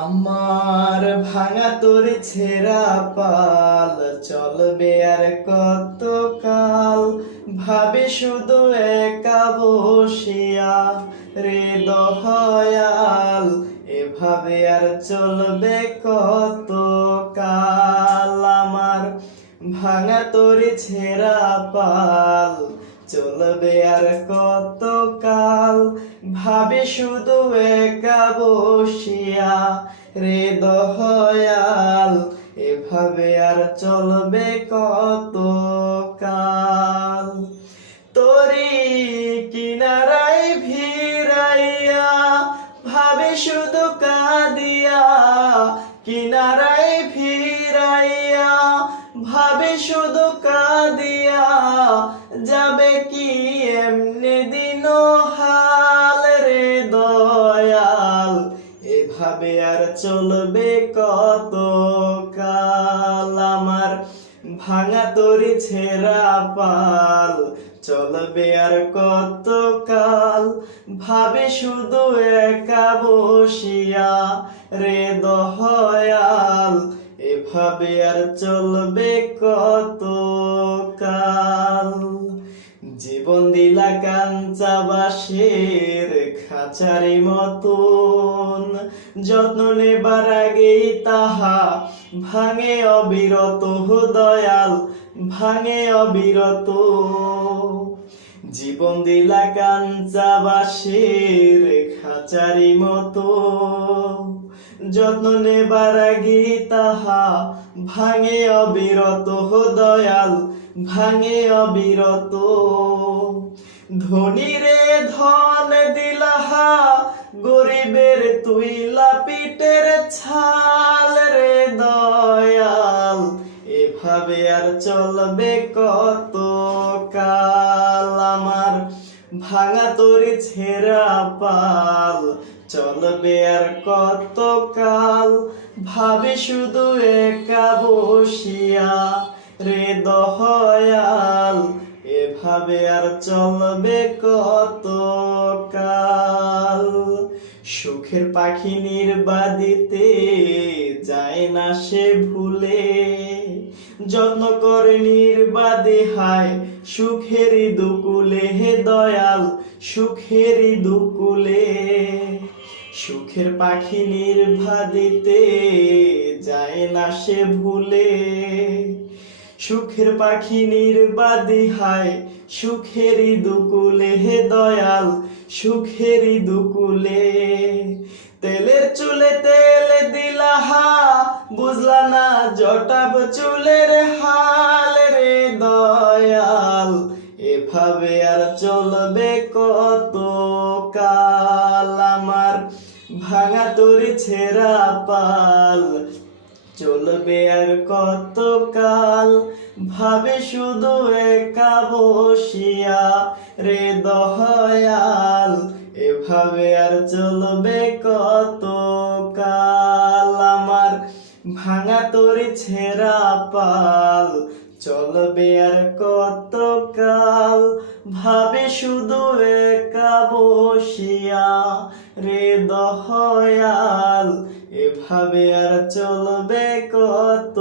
আমার ভাঙা তোর ছেঁড়া পাল চলবে আর কত কাল, ভাবে শুধু একা বসিয়া রে দয়াল, এভাবে আর চলবে কত কাল। আমার ভাঙা তোর ছেঁড়া পাল চলবে আর কত কাল, ভাবে শুধু একা বসিয়া রে দয়াল, এভাবে আর চলবে কত কাল। তোরি কিনারায় ভিড়াইয়া ভাবে শুধু কাঁদিয়া, কিনারায় ভিড়াইয়া ভাবে শুধু কাঁদিয়া, যাবে কি এমনি দিন হাল রে দয়াল, এভাবে আর চলবে কত কাল। আমার ভাঙা তরি ছেঁড়া পাল চলবে আর কত কাল, ভাবে শুধু একা বসিয়া রে দয়াল, এভাবে আর চলবে কত কাল। জীবন দিলা কাঞ্চা বাঁশের খাঁচারি মতন, যত্ন নেবার আগেই তাহা ভাঙে অবিরত দয়াল, ভাঙে অবিরত। জীবন দিলা কাঞ্চা বাঁশের খাঁচারি মতো, যত্ন নেবার আগে তাহা ভাঙে অবিরত দয়াল, ভাঙে অবিরত। ধনীরে ধন দিলাহা, গরিবের তুইলা পিটের ছাল রে দয়াল, এভাবে আর চলবে কত কাল। আমার ভাঙা তরি ছেঁড়া পাল চলবে আর কত কাল, ভাবে শুধু একা বসিয়া রে দয়াল, এভাবে আর চলবে কত কাল। সুখের পাখি নির্বাদিতে যায় না সে ভুলে, যত্ন করে নির্বাদে হায় সুখেরই দুকুলে হে দয়াল, সুখেরই দুকুলে। সুখের পাখি নির্বাদিতে যায় না সে ভুলে, সুখের পাখি নির্বাদি হায় সুখেরই দুকুলে হে দয়াল, সুখেরই দুকুলে। তেলের চুলে তেল দিলাহা, বুঝলা না জটাব চুলের হাল রে দয়াল, এভাবে আর চলবে কত কাল। আমার ভাঙা তরি ছেঁড়া পাল চলবে আর কত কাল, ভাবে শুধু একা বসিয়া রে দয়াল, এভাবে আর চলবে কত কাল। আমার ভাঙা তরি ছেঁড়া পাল চলবে আর কত কাল, ভাবে শুধু একা বসিয়া রে দয়াল, এভাবে আর চলবে কত